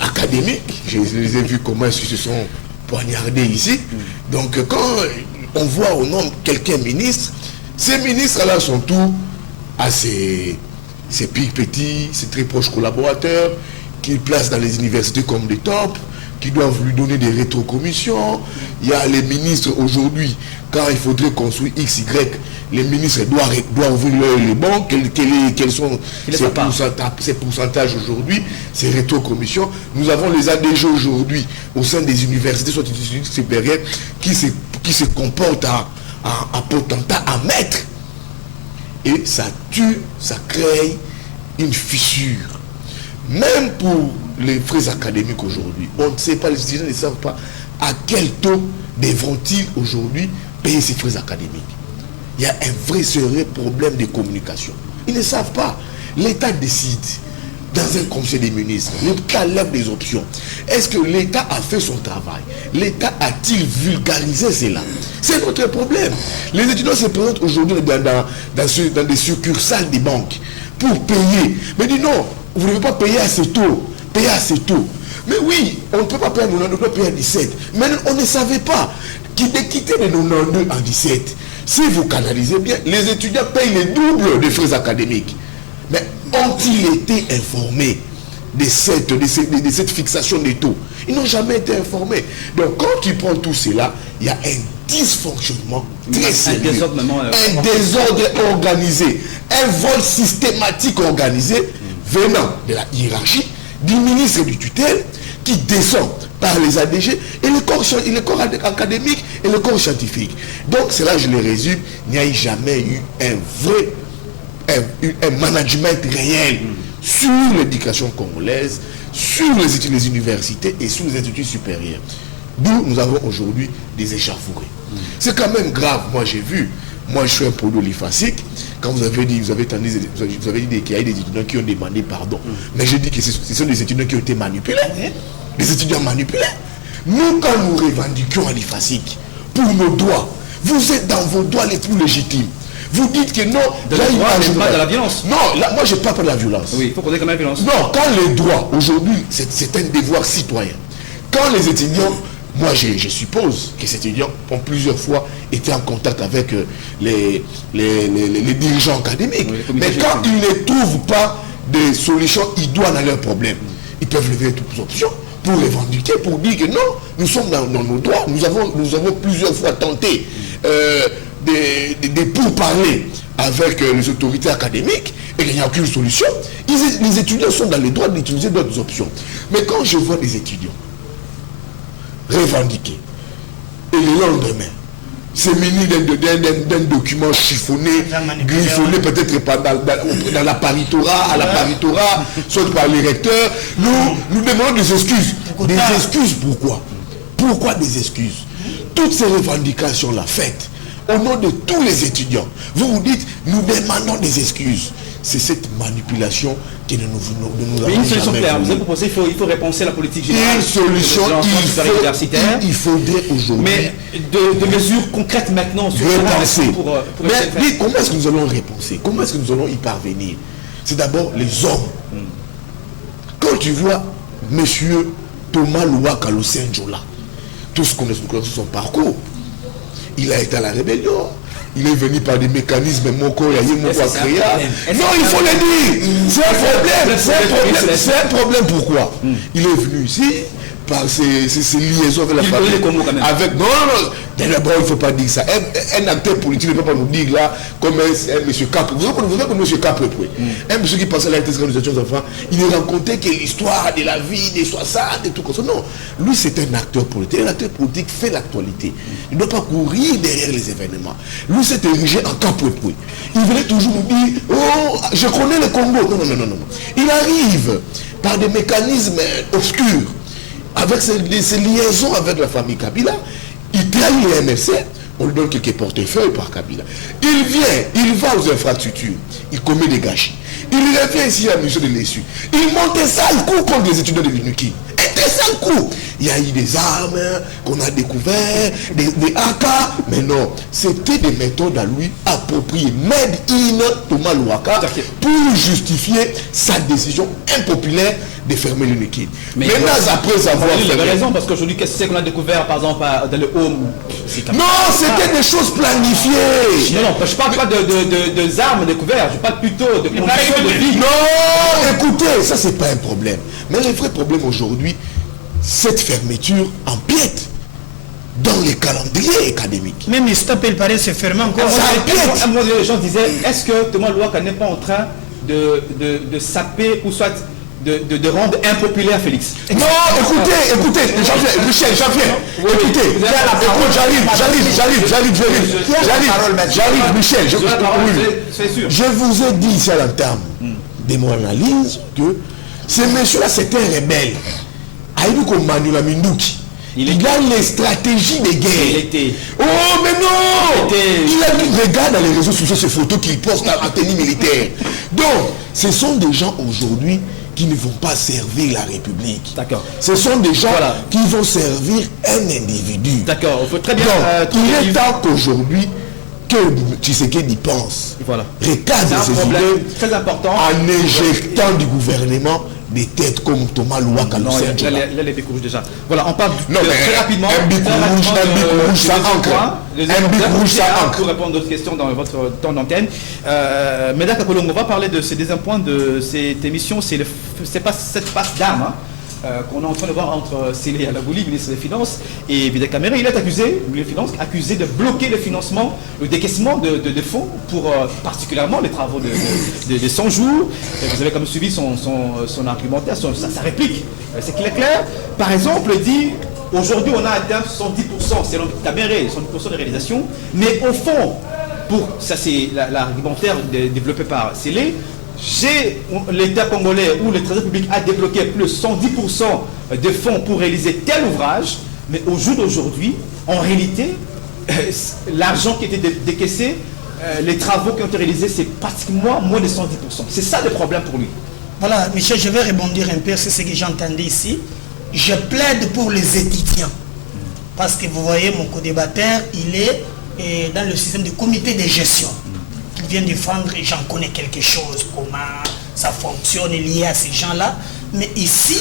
académiques, je les ai vus comment ils se sont poignardés ici. Donc quand on voit, on nomme quelqu'un ministre, ces ministres-là sont tous à ses petits, ses très proches collaborateurs, qu'ils placent dans les universités comme des tops, qui doivent lui donner des rétrocommissions. Il y a les ministres aujourd'hui, quand il faudrait construire X, Y, les ministres doivent ouvrir les banques, quels sont ces pourcentages aujourd'hui, ces rétrocommissions. Nous avons les ADG aujourd'hui au sein des universités, soit des instituts supérieurs, qui se comportent à potentat, à maître. Et ça tue, ça crée une fissure. Même pour les frais académiques aujourd'hui, on ne sait pas, les étudiants ne savent pas à quel taux devront-ils aujourd'hui payer ces frais académiques. Il y a un vrai sérieux problème de communication. Ils ne savent pas. L'État décide dans un conseil des ministres. L'État lève des options. Est-ce que l'État a fait son travail? L'État a-t-il vulgarisé cela? C'est notre problème. Les étudiants se présentent aujourd'hui dans des succursales des banques pour payer. Mais dis non, vous ne devez pas payer à ce taux. Payer à ce taux. Mais oui, on ne peut pas payer à 92, on peut payer à 17. Mais on ne savait pas qu'il de quitter les 92 en 17. Si vous canalisez bien, les étudiants payent le double des frais académiques. Mais ont-ils été informés de cette fixation des taux? Ils n'ont jamais été informés. Donc quand tu prends tout cela, il y a un dysfonctionnement très sérieux, un désordre organisé, un vol systématique organisé venant de la hiérarchie, du ministre du tutelle, qui descend par les ADG et le corps académique et le corps scientifique. Donc c'est là, je le résume, il n'y a jamais eu un management réel sur l'éducation congolaise, sur les universités et sur les instituts supérieurs. D'où nous avons aujourd'hui des échauffourées. C'est quand même grave. Moi j'ai vu, moi je suis un produit lymphatique. Quand vous avez dit qu'il y a des étudiants qui ont demandé pardon, mais j'ai dit que ce sont des étudiants qui ont été manipulés. Des étudiants manipulés. Nous, quand nous revendiquons à l'IFASIC pour nos droits, vous êtes dans vos droits les plus légitimes. Vous dites que non, pas de la violence. Non, là, moi je parle pas de la violence. Oui, il faut qu'on ait quand même la violence. Non, quand les droits, aujourd'hui, c'est un devoir citoyen. Quand les étudiants, moi je suppose que ces étudiants ont plusieurs fois été en contact avec les dirigeants académiques. Oui, mais quand ils ne trouvent pas de solutions idoines à leurs problèmes, ils peuvent lever toutes les options pour revendiquer, pour dire que non, nous sommes dans nos droits. Nous avons plusieurs fois tenté de pourparler avec les autorités académiques et il n'y a aucune solution. Les étudiants sont dans les droits d'utiliser d'autres options. Mais quand je vois des étudiants revendiquer. Et le lendemain, c'est muni d'un document chiffonné, griffonné peut-être dans la paritora, à la paritora, soit par les recteurs. Nous demandons des excuses. Des excuses pourquoi? Pourquoi des excuses? Toutes ces revendications-là faites au nom de tous les étudiants, vous dites, nous demandons des excuses. C'est cette manipulation qui ne nous mais une solution claire, vous avez proposé, il faut repenser la politique générale. Une solution, il faudrait aujourd'hui. Mais de mesures concrètes maintenant sur repenser. Mais comment est-ce que nous allons repenser? Comment est-ce que nous allons y parvenir? C'est d'abord les hommes. Quand tu vois monsieur Thomas Louaka Losenjola, tous connaissent son parcours. Il a été à la rébellion. Il est venu par des mécanismes Moko Yaye Moko Akrea. Non, il faut le dire. C'est un problème. C'est un problème. Pourquoi? Il est venu ici par ses liaisons avec la famille. Avec non. D'abord, il ne faut pas dire ça. Un acteur politique ne peut pas nous dire là comme un monsieur Cap. Vous savez comme monsieur Cap un monsieur qui passait à la télévision des enfants, il est rencontré que l'histoire de la vie des 60 et tout comme ça. Non, lui c'est un acteur politique. Un acteur politique fait l'actualité. Il ne doit pas courir derrière les événements. Lui s'est érigé en Cap. Il venait toujours nous dire, oh, je connais le Congo. Non. Il arrive par des mécanismes obscurs, avec ses liaisons avec la famille Kabila. Il trahit les MFC, on lui donne quelques portefeuilles par Kabila. Il vient, il va aux infrastructures, il commet des gâchis. Il revient ici à la mission de l'ESU. Il monte un sale coup contre les étudiants de l'UNUKI. Et des sales coups. Il y a eu des armes qu'on a découvertes, des AK. Mais non, c'était des méthodes à lui appropriées. Made in Thomas Louaka pour justifier sa décision impopulaire de fermer l'UNUKI. Maintenant, après avoir fait... Il avait raison, parce qu'aujourd'hui, qu'est-ce qu'on a découvert, par exemple, dans le home? Non, c'était des choses planifiées. Non, je ne parle pas de armes découvertes, je parle plutôt de conditions de vie. Non, écoutez, ça, c'est pas un problème. Mais le vrai problème aujourd'hui, cette fermeture empiète dans les calendriers académiques. Même stop, il paraît se fermer encore. Ça empiète. Les gens disaient, est-ce que Thomas Louaka n'est pas en train de saper ou soit de rendre impopulaire Félix? Non, écoutez, Michel, écoutez, j'arrive, Michel, je vous ai dit ici à l'entame de mon analyse que ce monsieur-là, c'est un rebelle. Aïdouko Manuela Minduki. Il a les stratégies de guerre. Oh, mais non! Il regarde dans les réseaux sociaux ces photos qu'il poste en tenue militaire. Donc, ce sont des gens aujourd'hui qui ne vont pas servir la République. D'accord. Ce sont des gens qui vont servir un individu. D'accord, il faut très bien... Donc, il est temps qu'aujourd'hui, que Tshisekedi pense, recadre ses idées très important en injectant du gouvernement des têtes comme Thomas Louaka. Non, là, les découvre déjà. Voilà, on parle très rapidement. Un bic rouge, ça ancre. Un bic rouge, ça ancre. Pour répondre à d'autres questions dans votre temps d'antenne. Médard Kapolongo, on va parler de ces deuxième point de cette émission. C'est pas cette passe d'armes qu'on est en train de voir entre Sélé Alabouli, ministre des Finances, et Vidal Kamere. Il est accusé, le Finance, accusé de bloquer le financement, le décaissement de fonds pour particulièrement les travaux de 100 jours. Et vous avez comme suivi son argumentaire, sa réplique. C'est qu'il est clair. Par exemple, il dit, aujourd'hui on a atteint 110%, selon Kamere, 110% de réalisation, mais au fond, ça c'est l'argumentaire développé par Sélé, l'État congolais ou le Trésor public a débloqué plus de 110% de fonds pour réaliser tel ouvrage, mais au jour d'aujourd'hui, en réalité, l'argent qui était décaissé, les travaux qui ont été réalisés, c'est pratiquement moins de 110%. C'est ça le problème pour lui. Voilà, Michel, je vais rebondir un peu sur ce que j'entendais ici. Je plaide pour les étudiants. Parce que vous voyez, mon co-débatteur, il est dans le système du comité de gestion. Il vient défendre et j'en connais quelque chose, comment ça fonctionne lié à ces gens-là. Mais ici,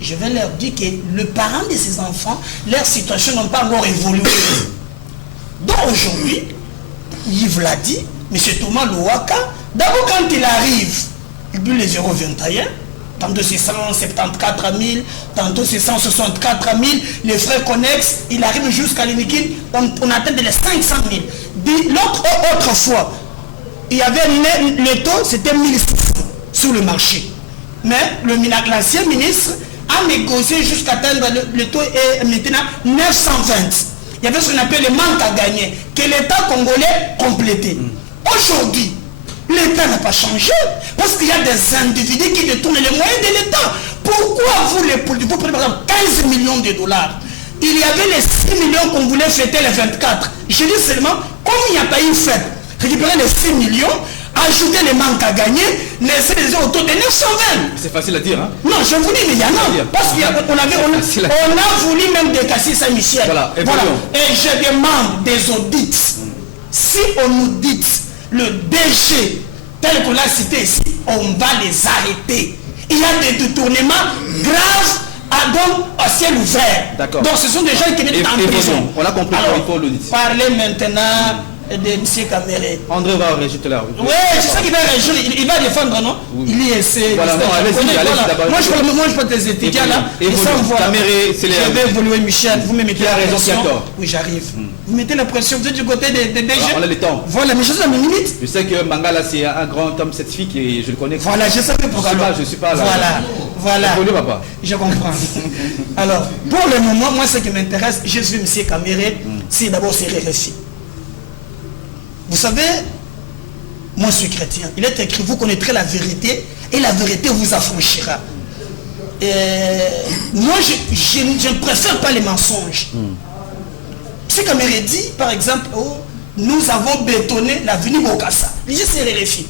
je vais leur dire que le parent de ces enfants, leur situation n'a pas encore évolué. Donc aujourd'hui, Yves l'a dit, M. Thomas Louaka, d'abord quand il arrive, il bulle les 0,21, tantôt c'est 174 000, tantôt c'est 164 000, les frais connexes, il arrive jusqu'à l'uniquité, on atteint les 500 000. L'autre fois, il y avait le taux, c'était 1600 sur le marché. Mais l'ancien ministre a a négocié jusqu'à atteindre le taux est maintenant 920. Il y avait ce qu'on appelle le manque à gagner, que l'État congolais complétait. Aujourd'hui, l'État n'a pas changé, parce qu'il y a des individus qui détournent les moyens de l'État. Pourquoi vous prenez par exemple 15 millions de dollars? Il y avait les 6 millions qu'on voulait fêter les 24. Je dis seulement, comme il n'y a pas eu fête, récupérer les 6 millions, ajouter les manques à gagner, laisser les gens autour de 920. C'est facile à dire, hein? Non, je vous dis, mais il y en a. Parce qu'on a voulu même décasser Saint-Michel. Voilà. Et je demande des audits. Si on nous dit le DG, tel qu'on l'a cité ici, on va les arrêter. Il y a des détournements graves à ciel ouvert. Donc ce sont des gens qui mettent en prison. On a compris. Alors, il faut l'audit. Parlez maintenant de M. Caméré. André va réagir tout à l'heure. Oui, c'est ça qu'il va réagir. Il va défendre, non? Oui. Il y est. Voilà, non, allez-y d'abord. Moi, je peux des étudiants là. Caméré, c'est les... Je vais évoluer, Michel. Vous me mettez la pression. Oui, j'arrive. Vous mettez la pression. Vous êtes du côté des DG. On a le temps. Voilà, mais je suis à mes limites. Je sais que Mangala, c'est un grand homme scientifique et je le connais. Voilà, je sais pourquoi. Je suis pas là. Voilà. Évolue, papa. Je comprends. Alors, pour le moment, moi, ce qui m'intéresse, je suis M. Caméré, c'est d'abord c'est RFI. Vous savez, moi je suis chrétien. Il est écrit, vous connaîtrez la vérité et la vérité vous affranchira. Moi, je ne préfère pas les mensonges. C'est comme il dit, par exemple, nous avons bétonné l'avenue Bokassa. Je c'est RFI.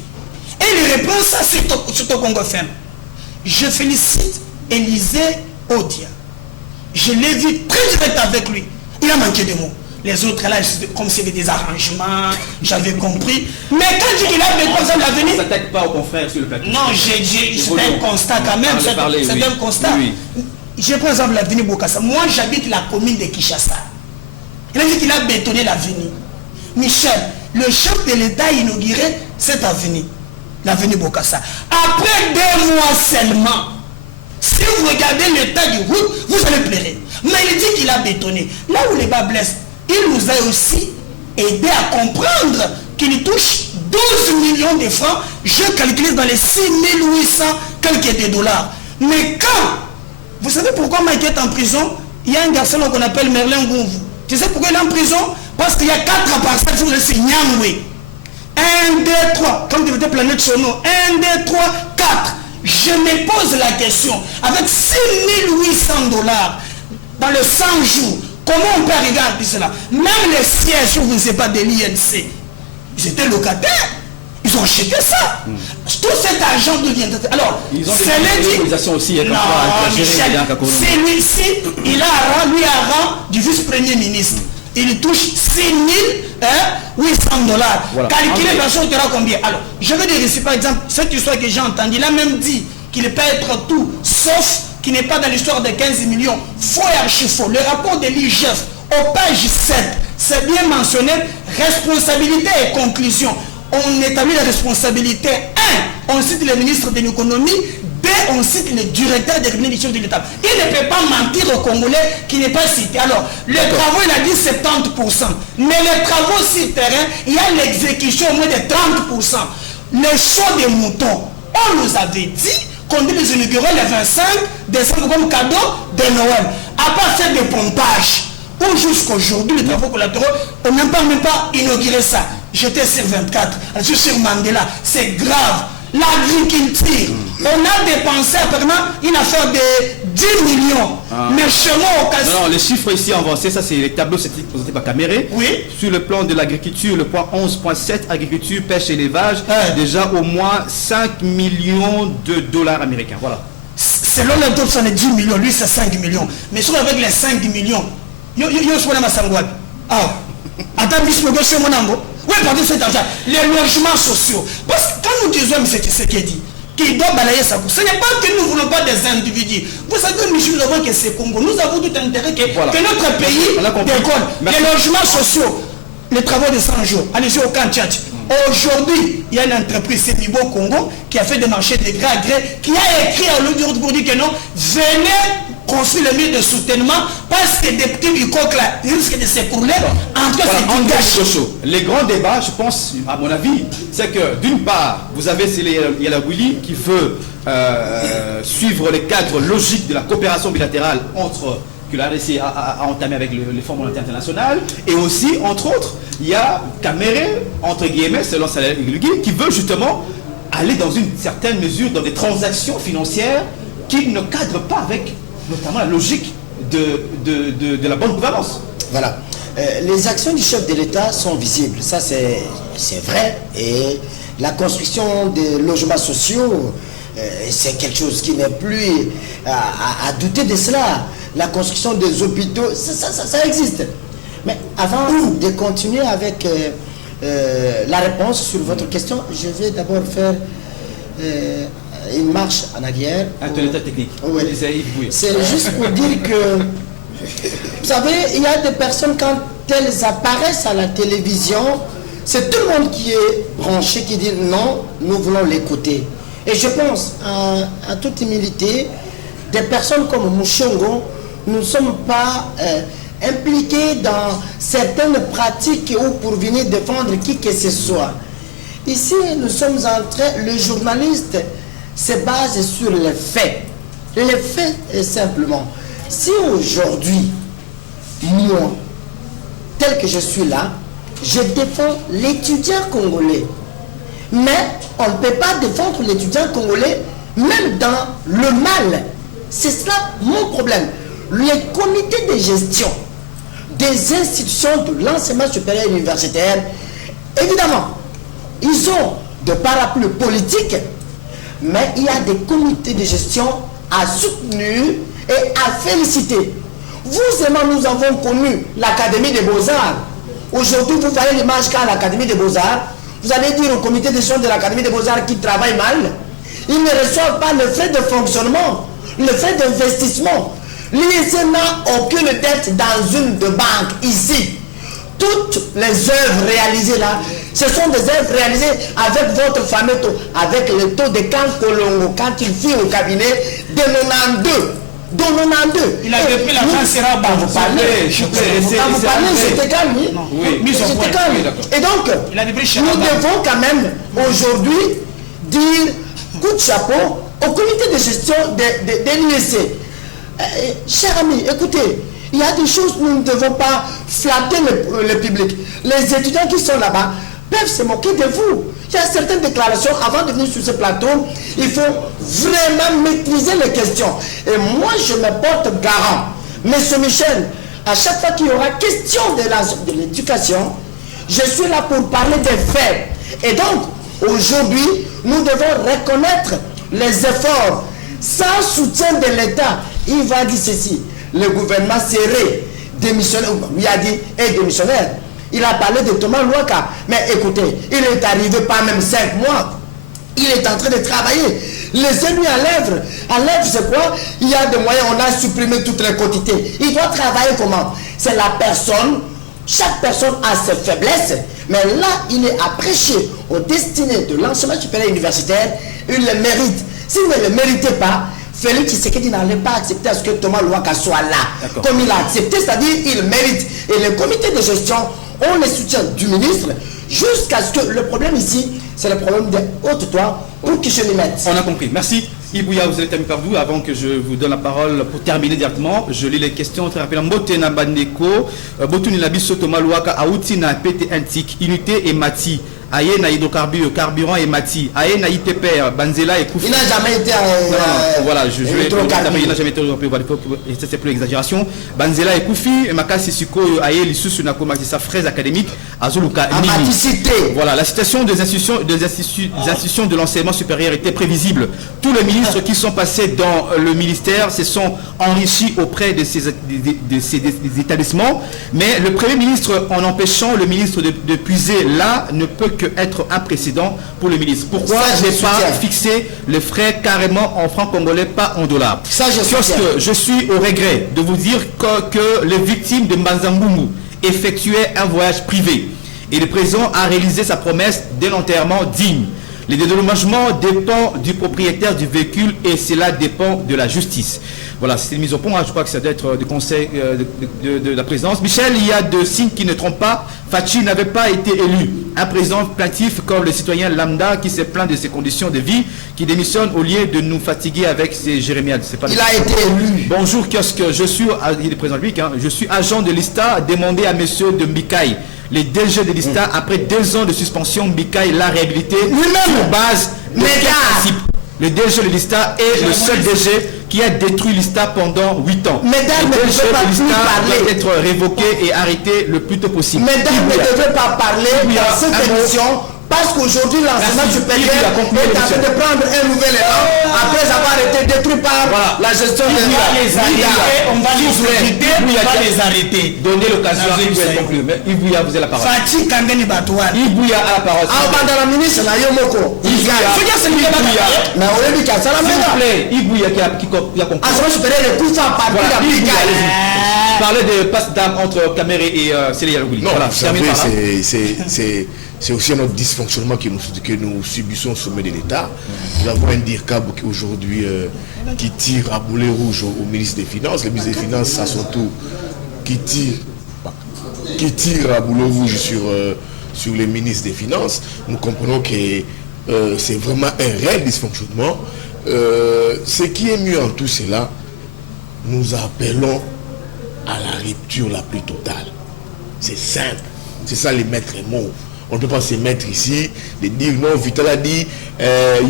Et il répond ça sur ton Congo FM. Je félicite Élisée Odia. Je l'ai vu très direct avec lui. Il a manqué de mots. Les autres là, comme s'il y avait des arrangements, j'avais compris. Mais quand il a bétonné l'avenue... Ça ne s'attaque pas aux confrères sur le plateau. Non, c'est un constat quand même. C'est un constat. J'ai par exemple l'avenue Bokassa. Moi, j'habite la commune de Kinshasa. Il a dit qu'il a bétonné l'avenue. Michel, le chef de l'État a inauguré cette avenue, l'avenue Bokassa. Après 2 mois seulement, si vous regardez l'état du route, vous allez pleurer. Mais il dit qu'il a bétonné. Là où les bas blessent, il nous a aussi aidé à comprendre qu'il touche 12 millions de francs. Je calcule dans les 6 800 quelques dollars. Mais quand, vous savez pourquoi Mike est en prison? Il y a un garçon qu'on appelle Merlin Goumvou. Tu sais pourquoi il est en prison? Parce qu'il y a 4 parcelles sur le signe Nyangwe. 1, 2, 3. Comme tu veux planète Sono. 1, 2, 3, 4. Je me pose la question. Avec 6 800 dollars dans le 100 jours, comment on peut arriver à cela? Même les sièges, vous ne savez pas de l'INC, ils étaient locataires. Ils ont acheté ça. Tout cet argent devient... Alors, c'est l'organisation aussi. Non, Michel, c'est lui-ci, il a lui a rang du vice-premier ministre. Il touche 6 800 dollars. Voilà. Calculez la chose, tu auras combien? Alors, je veux dire ici, par exemple, cette histoire que j'ai entendue, il a même dit qu'il ne peut être tout, sauf qu'il n'est pas dans l'histoire de 15 millions. Faux et archi-faux. Le rapport de l'IGF, au page 7, c'est bien mentionné, responsabilité et conclusion. On établit la responsabilité. 1, on cite le ministre de l'économie. 2, on cite le directeur des réunions de l'État. Il ne peut pas mentir aux Congolais qui n'est pas cité. Alors, les travaux, il a dit 70%. Mais les travaux sur terrain, il y a l'exécution au moins de 30%. Les choix des moutons, on nous avait dit qu'on devait les inaugurer le 25 décembre comme cadeau de Noël. À part faire des pompages, ou jusqu'aujourd'hui, les travaux collatéraux, on n'a même pas inauguré ça. J'étais sur 24, je suis sur Mandela. C'est grave. L'agriculture, on a dépensé apparemment une affaire de 10 millions. Mais chez moi, au cas... Non, les chiffres ici avancés, ça c'est les tableaux présentés par Caméré. Oui. Sur le plan de l'agriculture, le point 11.7, agriculture, pêche et élevage, déjà au moins 5 millions de dollars américains. Voilà. Selon l'intox, c'est 10 millions, lui c'est 5 millions. Mais sur avec les 5 millions, yo suis ma sangouade. Ah, attends, je suis mon ango. Oui, pardon, cet argent. Les logements sociaux. Parce que quand nous disons, M. Tshisekedi, qu'il doit balayer sa cour, ce n'est pas que nous ne voulons pas des individus. Vous savez, nous avons que c'est Congo. Nous avons tout intérêt que notre pays décolle. Les logements sociaux, les travaux de 100 jours. Allez-y au camp Tchatch. Aujourd'hui, il y a une entreprise, c'est Nibo Congo, qui a fait des marchés de gré à gré, qui a écrit à l'audience pour dire que non, venez construire le mur de soutènement parce que des petits bicoques là risquent de s'écrouler. En tout cas, c'est une gâche. Les grands débats, je pense, à mon avis, c'est que d'une part, vous avez Yala Willy qui veut suivre les cadres logiques de la coopération bilatérale que la RDC a entamé avec les Fonds monétaires internationaux, et aussi, entre autres, il y a Caméré, entre guillemets, selon Saleh Ilgui, qui veut justement aller dans une certaine mesure dans des transactions financières qui ne cadrent pas avec notamment la logique de la bonne gouvernance. Voilà. Les actions du chef de l'État sont visibles, ça c'est vrai, et la construction des logements sociaux, c'est quelque chose qui n'est plus à douter de cela. La construction des hôpitaux, ça existe. Mais avant de continuer avec la réponse sur votre question, je vais d'abord faire une marche en arrière. L'état technique. Oui. C'est juste pour dire que, vous savez, il y a des personnes, quand elles apparaissent à la télévision, c'est tout le monde qui est branché, qui dit non, nous voulons l'écouter. Et je pense, en toute humilité, des personnes comme Mouchongo, nous ne sommes pas impliqués dans certaines pratiques ou pour venir défendre qui que ce soit. Ici, nous sommes en train, le journaliste se base sur les faits. Les faits est simplement, si aujourd'hui, moi, tel que je suis là, je défends l'étudiant congolais. Mais on ne peut pas défendre l'étudiant congolais même dans le mal. C'est cela mon problème. Les comités de gestion des institutions de l'enseignement supérieur universitaire, évidemment, ils ont de parapluies politiques, mais il y a des comités de gestion à soutenir et à féliciter. Vous et moi, nous avons connu l'Académie des Beaux-Arts. Aujourd'hui, vous voyez l'image qu'a l'Académie des Beaux-Arts. Vous allez dire au comité de gestion de l'Académie des Beaux-Arts qui travaille mal, ils ne reçoivent pas le frais de fonctionnement, le frais d'investissement. L'IEC n'a aucune dette dans une de banque ici. Toutes les œuvres réalisées là, ce sont des œuvres réalisées avec votre fameux taux, avec le taux de Kankolongo quand il fut au cabinet de 92. De 92. Il a depuis l'argent sera bas. Vous parlez, j'étais calme. Oui, j'étais calme. Et donc, nous devons quand même aujourd'hui dire coup de chapeau au comité de gestion de l'IEC. Chers amis, écoutez, il y a des choses où nous ne devons pas flatter le public. Les étudiants qui sont là-bas peuvent se moquer de vous. Il y a certaines déclarations, avant de venir sur ce plateau, il faut vraiment maîtriser les questions. Et moi, je me porte garant. Monsieur Michel, à chaque fois qu'il y aura question de l'éducation, je suis là pour parler des faits. Et donc, aujourd'hui, nous devons reconnaître les efforts. Sans soutien de l'État, il va dire ceci. Le gouvernement serait démissionnaire, lui a dit, est démissionnaire. Il a parlé de Thomas Louaka. Mais écoutez, il est arrivé pas même 5 mois. Il est en train de travailler. Laissez-lui à l'œuvre. À l'œuvre, c'est quoi? Il y a des moyens, on a supprimé toutes les quantités. Il doit travailler comment? C'est la personne. Chaque personne a ses faiblesses. Mais là, il est à prêcher aux destinées de l'enseignement supérieur universitaire. Il le mérite. S'il ne le méritait pas, Félix Tshisekedi n'allait pas accepter à ce que Thomas Louaka soit là. Comme il a accepté, c'est-à-dire il mérite. Et le comité de gestion ont le soutien du ministre jusqu'à ce que le problème ici, c'est le problème de haute-toi pour que je les mette. On a compris. Merci. Ibouya, vous allez terminer par vous. Avant que je vous donne la parole pour terminer directement, je lis les questions très rapidement. Mbotena Bandeko, Botuni Labiso Thomas Louaka, Aouti na PT Antique, Unité et Mati. Aye na hydrocarbures, carburant et mati. Aye na ITPR, Banzela et Koufi. Il n'a jamais été voilà, il n'a jamais été c'est plus l'exagération. Banzela et Koufi, Makasi Siko, Aye Lissus Nakoma, c'est sa fraise académique, Azuluka. Voilà, la situation des institutions de l'enseignement supérieur était prévisible. Tous les ministres qui sont passés dans le ministère se sont enrichis auprès de ces établissements. Mais le Premier ministre, en empêchant le ministre de puiser là, ne peut que être un précédent pour le ministre. Pourquoi je n'ai pas fixé les frais carrément en francs congolais, pas en dollars? Je suis au regret de vous dire que les victimes de Mbanzambungu effectuaient un voyage privé. Et le président a réalisé sa promesse de l'enterrement digne. Le dédommagement dépend du propriétaire du véhicule et cela dépend de la justice. Voilà, c'est une mise au point. Je crois que ça doit être du conseil de la présidence. Michel, il y a deux signes qui ne trompent pas. Fachi n'avait pas été élu. Un président plaintif comme le citoyen lambda qui s'est plaint de ses conditions de vie, qui démissionne au lieu de nous fatiguer avec ses jérémiades. Il a été élu. Bonjour, kiosque. Je suis, il est président public, hein, je suis agent de l'ISTA. Demandé à monsieur de Mbikaï. Les DG de l'ISTA, après 2 ans de suspension, Mbikaï l'a réhabilité sur base de principe. Le DG de l'ISTA est le seul DG qui a détruit l'ISTA pendant 8 ans. Mesdames, le DG ne de l'ISTA doit être révoqué et arrêté le plus tôt possible. Mesdames, ne devez pas parler dans cette émission parce qu'aujourd'hui l'enseignement supérieur est en train de prendre un nouvel élan après avoir été détruit par la gestion de on va les arrêter. Donnez l'occasion à Ibouya de conclure. Mais Ibouya, vous avez la parole. Fachi Kangeni Batouane. Ibouya a la parole. la ministre na Yomoko. Mais on est dit qu'à ça la s'il vous plaît, Ibouya qui a conclu. Enseignement supérieur de tout ça par Parler de passe d'âme entre Kamere et Célia Logouli. Non, voilà, c'est aussi un autre dysfonctionnement que nous subissons au sommet de l'État. Nous avons un DIRCAB aujourd'hui qui tire à boulet rouge au ministre des Finances. Le ministre des Finances, à son tour, qui tire à boulet rouge sur les ministres des Finances. Nous comprenons que c'est vraiment un réel dysfonctionnement. Ce qui est mieux en tout cela, nous appelons à la rupture la plus totale. C'est simple. C'est ça les maîtres mots. On ne peut pas se mettre ici, de dire non, Vital a dit,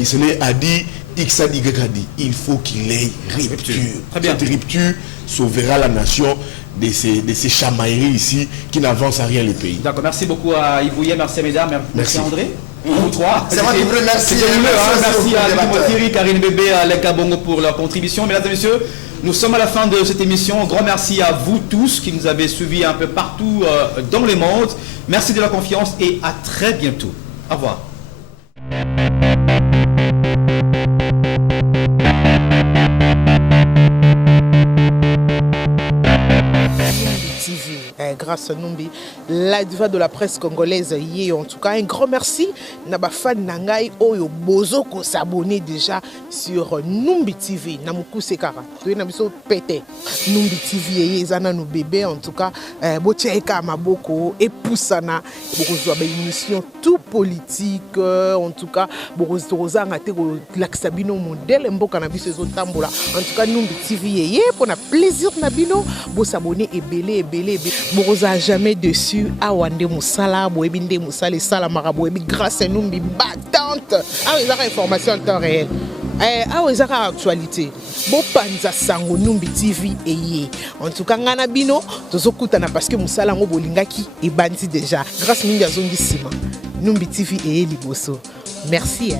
Isele a dit, X a dit, Y a dit. Il faut qu'il y ait rupture. Cette rupture sauvera la nation de ces chamailleries ici qui n'avancent à rien le pays. D'accord, merci beaucoup à Ibouya, merci à mesdames, merci à André. Vous trois. C'est moi qui vous remercie. Merci à Thierry, Karine Bébé, à Leka Bongo pour leur contribution. Mesdames et messieurs, nous sommes à la fin de cette émission. Un grand merci à vous tous qui nous avez suivis un peu partout dans le monde. Merci de la confiance et à très bientôt. Au revoir. Grâce à Numbi, la diva de la presse congolaise hier. En tout cas, un grand merci. Naba fan nangai oyo bozo ko s'abonner déjà sur Numbi TV. Namuku sekara. Tu na biso pété. Numbi TV ezana no bébé. En tout cas, bocheka maboko epusana. Bokozwa ba émission tout politique. En tout cas, bokozwa ngate ko laksabino modèle mboka na biso zo tambola. En tout cas, Numbi TV hier pour na plaisir na bino bo s'abonner et belé. Boza jamais dessus à Wande Moussala, Boebinde Moussala, Sala Maraboebi, grâce à nous, battante. Ah, ils ont information en temps réel. Ah, ils ont actualité. Bon, Panza Sango, Numbi TV et Yé. En tout cas, Nganabino, Tozokutana parce que Moussala Ngobolingaki est bandi déjà. Grâce à Minga Zongi Sima, Numbi TV et Yé Liboso. Merci.